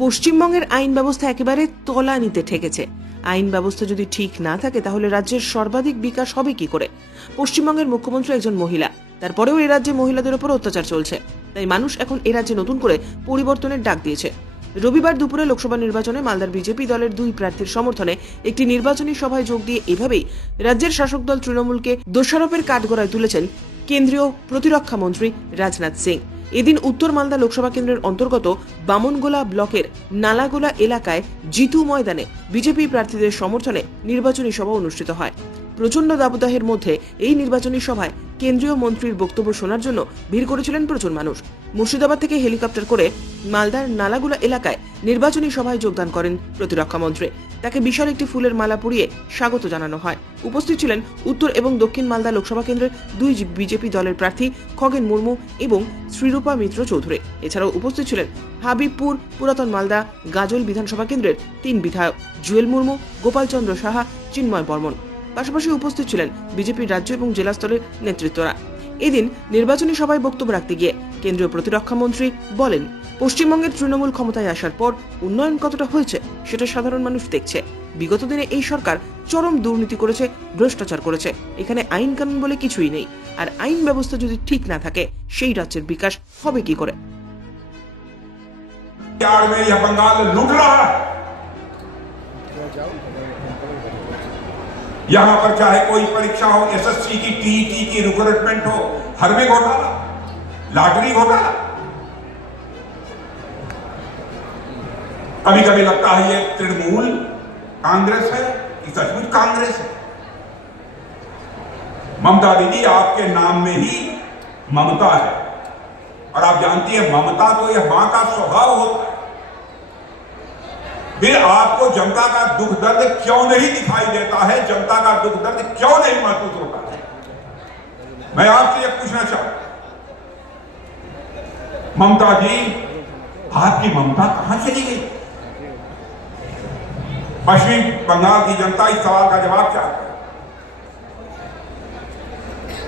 পশ্চিমবঙ্গের আইন ব্যবস্থা একেবারে তলানিতে ঠেকেছে। আইন ব্যবস্থা যদি ঠিক না থাকে তাহলে রাজ্যের সর্বাধিক বিকাশ হবে কি করে? পশ্চিমবঙ্গের মুখ্যমন্ত্রী একজন মহিলা, তারপরেও এই রাজ্যে মহিলাদের উপর অত্যাচার চলছে। তাই মানুষ এখন এ রাজ্যে নতুন করে পরিবর্তনের ডাক দিয়েছে। রবিবার দুপুরে লোকসভা নির্বাচনে মালদার বিজেপি দলের দুই প্রার্থীর সমর্থনে একটি নির্বাচনী সভায় যোগ দিয়ে এভাবেই রাজ্যের শাসক দল তৃণমূলকে দোষারোপের কাঠগড়ায় তুলেছেন কেন্দ্রীয় প্রতিরক্ষা মন্ত্রী রাজনাথ সিং। এদিন উত্তর মালদা লোকসভা কেন্দ্রের অন্তর্গত বামনগোলা ব্লকের নালাগোলা এলাকায় জিতু ময়দানে বিজেপি প্রার্থীদের সমর্থনে নির্বাচনী সভা অনুষ্ঠিত হয়। প্রচন্ড দাবদাহের মধ্যে এই নির্বাচনী সভায় কেন্দ্রীয় মন্ত্রীর বক্তব্য শোনার জন্য ভিড় করেছিলেন প্রচুর মানুষ। মুর্শিদাবাদ থেকে হেলিকপ্টার করে মালদার নালাগোলা এলাকায় নির্বাচনী সভায় যোগদান করেন প্রতিরক্ষা মন্ত্রী। তাকে বিশাল একটি ফুলের মালা পরিয়ে স্বাগত জানানো হয়। উপস্থিত ছিলেন উত্তর এবং দক্ষিণ মালদা লোকসভা কেন্দ্রের দুই বিজেপি দলের প্রার্থী খগেন মুর্মু এবং শ্রীরূপা মিত্র চৌধুরী। এছাড়াও উপস্থিত ছিলেন হাবিবপুর, পুরাতন মালদা, গাজল বিধানসভা কেন্দ্রের তিন বিধায়ক জুয়েল মুর্মু, গোপালচন্দ্র সাহা, চিন্ময় বর্মন। পাশাপাশি উপস্থিত ছিলেন বিজেপির রাজ্য এবং জেলা স্তরের নেতৃত্বরা। এদিন নির্বাচনী সভায় বক্তব্য রাখতে গিয়ে কেন্দ্রীয় প্রতিরক্ষা মন্ত্রী বলেন, পশ্চিমবঙ্গের তৃণমূল ক্ষমতায় আসার পর উন্নয়ন কতটা হয়েছে সেটা সাধারণ মানুষ দেখছে। বিগত দিনে এই সরকার চরম দুর্নীতি করেছে, ভ্রষ্টাচার করেছে। এখানে আইন কানুন বলে কিছুই নেই। আর আইন ব্যবস্থা যদি ঠিক না থাকে সেই রাজ্যের বিকাশ হবে কি করে? यहां पर चाहे कोई परीक्षा हो, एसएससी की, टीईटी की रिक्रूटमेंट हो, हर में घोटाला, लॉटरी घोटाला। कभी कभी लगता है ये तृणमूल कांग्रेस है कि सचमुच कांग्रेस है। ममता दीदी, आपके नाम में ही ममता है, और आप जानती है ममता तो यह मां का स्वभाव होता है। फिर आपको जनता का दुख दर्द क्यों नहीं दिखाई देता है, जनता का दुख दर्द क्यों नहीं महसूस होता है? मैं आपसे यह पूछना चाहता हूं, ममता जी, आपकी ममता कहां चली गई? पश्चिम बंगाल की जनता इस सवाल का जवाब चाहती है।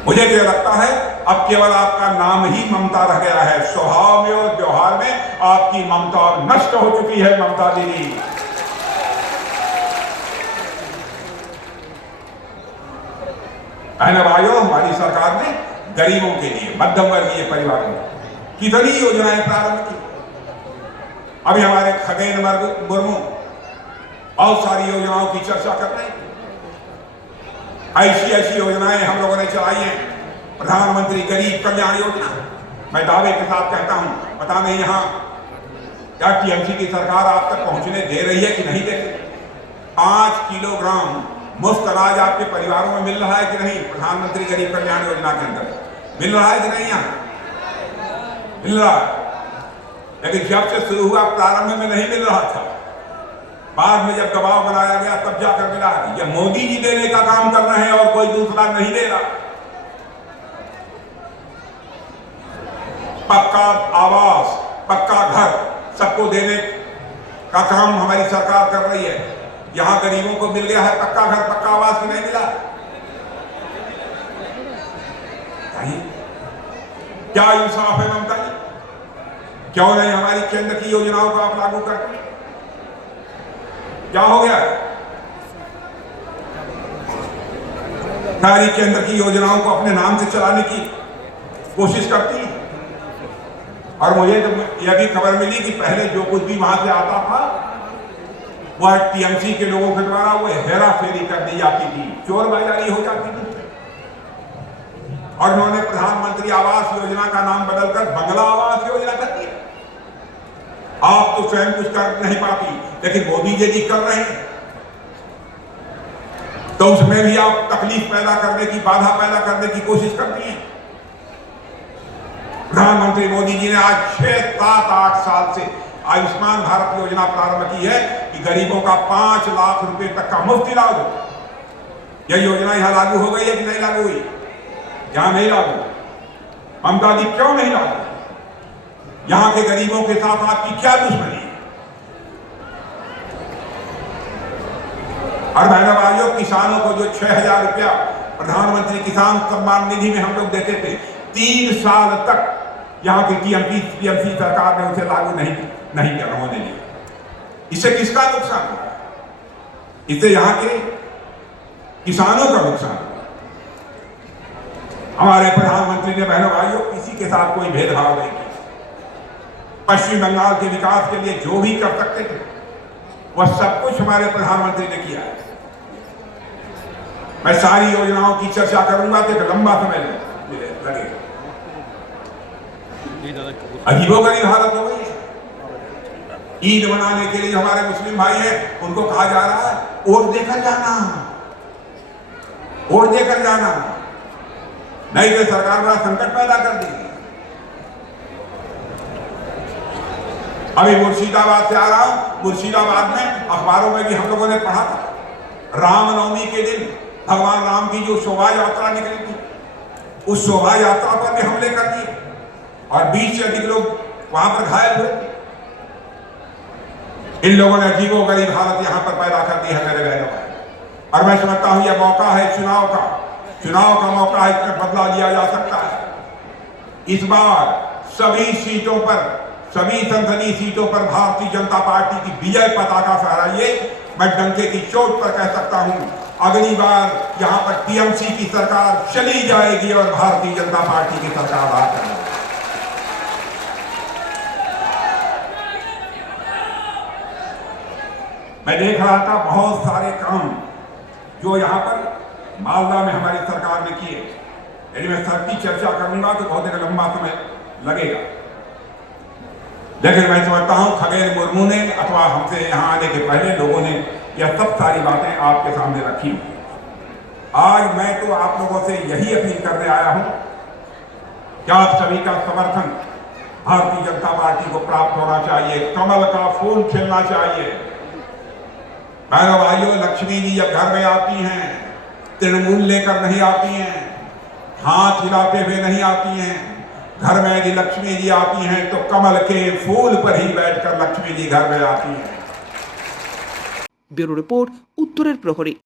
मुझे तो लगता है अब केवल आपका नाम ही ममता रह गया है। स्वभाव में और व्यवहार में आपकी ममता नष्ट हो चुकी है। ममता दीदी, बहनों भाइयों, हमारी सरकार ने गरीबों के लिए, मध्यम वर्गीय परिवारों के कितनी योजनाएं प्रारंभ की। अभी हमारे खगेन मुर्मू बहुत सारी योजनाओं की चर्चा कर रहे हैं। ऐसी ऐसी योजनाएं हम लोगों ने चलाई हैं। प्रधानमंत्री गरीब कल्याण योजना, मैं दावे के साथ कहता हूं, पता नहीं यहां क्या टीएमसी की सरकार आप तक पहुंचने दे रही है कि नहीं दे रही। 5 किलोग्राम मुफ्त अनाज आपके परिवारों में मिल रहा है कि नहीं? प्रधानमंत्री गरीब कल्याण योजना के अंदर मिल रहा है कि नहीं? यहां मिल रहा है, लेकिन जब से शुरू हुआ प्रारंभ में नहीं मिल रहा था। बाद में जब दबाव बनाया गया तब जाकर मिला। ये मोदी जी देने का काम कर रहे हैं और कोई दूसरा नहीं दे रहा। पक्का आवास, पक्का घर सबको देने का काम हमारी सरकार कर रही है। यहां गरीबों को मिल गया है पक्का घर, पक्का आवास भी नहीं मिला। क्या इंसाफ है ममता जी? क्यों नहीं हमारी केंद्र की योजनाओं को आप लागू करते? क्या हो गया? सारी केंद्र की योजनाओं को अपने नाम से चलाने की कोशिश करती है। और मुझे जब यह भी खबर मिली कि पहले जो कुछ भी वहां से आता था वह टीएमसी के लोगों के द्वारा वो हेरा फेरी कर दी जाती थी, चोर बाजारी हो जाती थी। और उन्होंने प्रधानमंत्री आवास योजना का नाम बदलकर बंगला आवास योजना कर दिया। आप तो स्वयं कुछ कर नहीं पाती, लेकिन मोदी जी कर रहे हैं, तो उसमें भी आप तकलीफ पैदा करने की, बाधा पैदा करने की कोशिश करती हैं। प्रधानमंत्री मोदी जी ने आज 6-7-8 साल से आयुष्मान भारत योजना प्रारंभ की है कि गरीबों का 5 लाख रुपए तक का मुफ्त इलाज हो। यह योजना यहां लागू हो गई है कि नहीं लागू हुई? यहां नहीं लागू। ममता जी, क्यों नहीं लागू? यहां के गरीबों के साथ आपकी क्या दुश्मनी है? और बहनों भाइयों, किसानों को जो 6,000 रुपया प्रधानमंत्री किसान सम्मान निधि में हम लोग देते थे, 3 साल तक यहाँ की टीएमसी सरकार ने उसे लागू नहीं होने दिया। इससे किसका नुकसान हुआ? इससे यहां के किसानों का नुकसान हुआ। हमारे प्रधानमंत्री ने बहनों भाइयों किसी के साथ कोई भेदभाव नहीं किया। पश्चिम बंगाल के विकास के लिए जो भी कर सकते थे वह सब कुछ हमारे प्रधानमंत्री ने किया है। मैं सारी योजनाओं की चर्चा करूंगा तो एक लंबा समय लगेगा। अजीबोगरीब हालत हो गई है। ईद मनाने के लिए हमारे मुस्लिम भाई हैं, उनको कहा जा रहा है वोट देकर जाना, वोट देकर जाना। नहीं तो सरकार बड़ा संकट पैदा कर देगी। अभी मुर्शिदाबाद से आ रहा हूं। मुर्शिदाबाद में अखबारों में भी हम लोगों ने पढ़ा था, रामनवमी के दिन भगवान राम की जो शोभा यात्रा निकली थी, उस शोभा यात्रा पर भी हमले कर दिए और 20 से अधिक लोग वहां पर घायल हुए। इन लोगों ने अजीबोगरीब हालत यहां पर पैदा कर दी है मेरे बहनों। और मैं समझता हूं यह मौका है चुनाव का मौका है, इसमें बदला लिया जा सकता है। इस बार सभी सीटों पर, सभी संसदीय सीटों पर भारतीय जनता पार्टी की विजय पताका फहराइए। मैं डंके की चोट पर कह सकता हूं अगली बार यहां पर टीएमसी की सरकार चली जाएगी और भारतीय जनता पार्टी की सरकार आकर। मैं देख रहा था बहुत सारे काम जो यहां पर मालदा में हमारी सरकार ने किए। यदि मैं सबकी चर्चा करूंगा तो बहुत एक लंबा समय लगेगा, लेकिन मैं समझता हूं खगेल मुर्मू ने अथवा हमसे यहां आने के पहले लोगों ने यह सब सारी बातें आपके सामने रखी। आज मैं तो आप लोगों से यही अपील करने आया हूं कि आप सभी का समर्थन भारतीय जनता पार्टी को प्राप्त होना चाहिए। कमल का फूल खिलना चाहिए। बहनों भाइयों, लक्ष्मी जी जब घर में आती हैं तृणमूल लेकर नहीं आती हैं, हाथ हिलाते हुए नहीं आती हैं। घर में यदि लक्ष्मी जी आती हैं तो कमल के फूल पर ही बैठकर लक्ष्मी जी घर में आती हैं। ब्यूरो रिपोर्ट, उत्तरेर प्रहरी।